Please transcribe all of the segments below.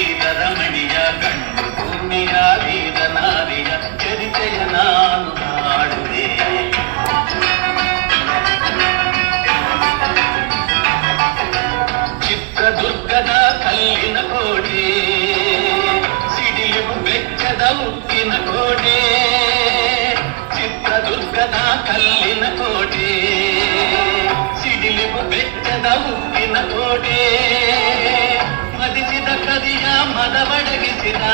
ವೀರರಮಣಿಯ ಗಂಡು ಭೂಮಿಯ ವೀರನಾರಿಯ ಚರಿತೆಯ ನಾನು ಹಾಡುವೆ. ಚಿತ್ರದುರ್ಗದ ಕಲ್ಲಿನ ಕೋಟೆ, ಸಿಡಿಲು ಬೆಚ್ಚದ ಉಕ್ಕಿನ ಕೋಟೆ. ಚಿತ್ರದುರ್ಗದ ಕಲ್ಲಿನ ಕೋಟೆ, ಸಿಡಿಲು ಬೆಚ್ಚದ ಉಕ್ಕಿನ ಕೋಟೆ. ಮದಿಸಿದ ಕರಿಯ ಮದವಡಗಿಸಿದ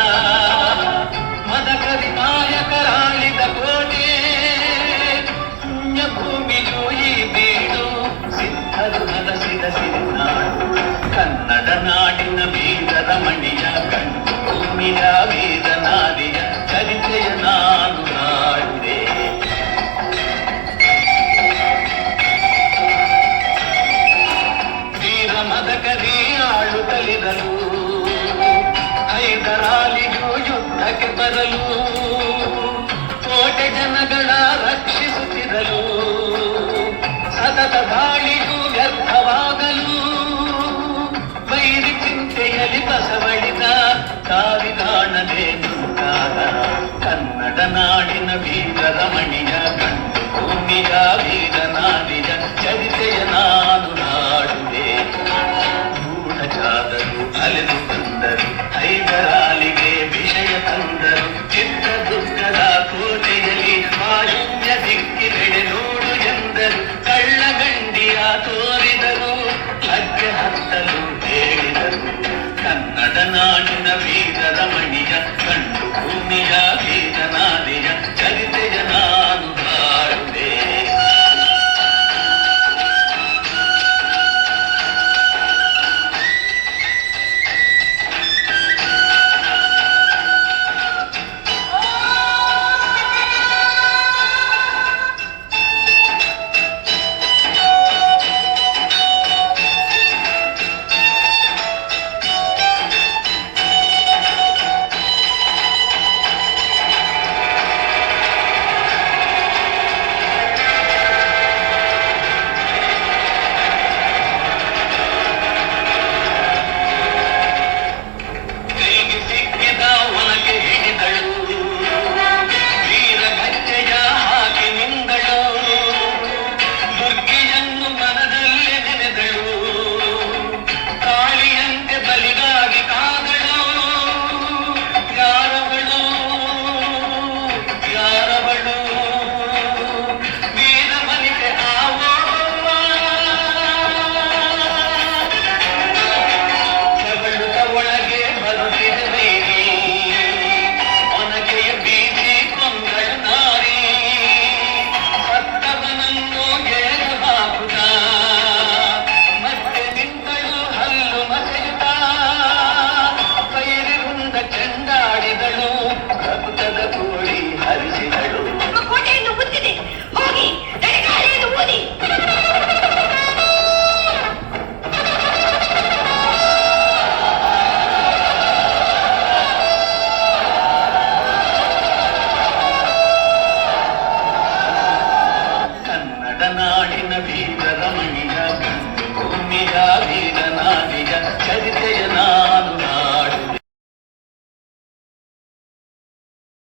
ಮದಕರಿ ನಾಯಕರಾಳಿದ ಕೋಟೆ. ಪುಣ್ಯ ಭೂಮಿಯು ಈ ಬೀಡು, ಸಿದ್ಧರು ಹಲಸಿದ ಸಿರಿನಾಡು. ಕನ್ನಡ ನಾಡಿನ ವೀರರಮಣಿಯ ಗಂಡು ಭೂಮಿಯ ವೀರನಾರಿಯ ಚರಿತೆಯ ನಾನು ಹಾಡುವೆ. ವೀರ ಮದಕರಿ ಆಳುತ್ತಲಿರಲು, ಹೈದರಾಲಿಗೂ ಯುದ್ಧಕ್ಕೆ ಬರಲು, ಕೋಟೆ ಜನಗಳ ರಕ್ಷಿಸುತ್ತಿರಲು, ಸತತ ದಾಳಿಗೂ ವ್ಯರ್ಥವಾಗಲು. ವೈರಿ ಚಿಂತೆಯಲ್ಲಿ ಬಸವಳಿದ ದಾರಿ ಕಾಣದೆ ನಿಂತಾಗ ಕನ್ನಡ ನಾಡಿನ ವೀರರಮಣಿಯ ಗಂಡು ಭೂಮಿಯ ವೀರ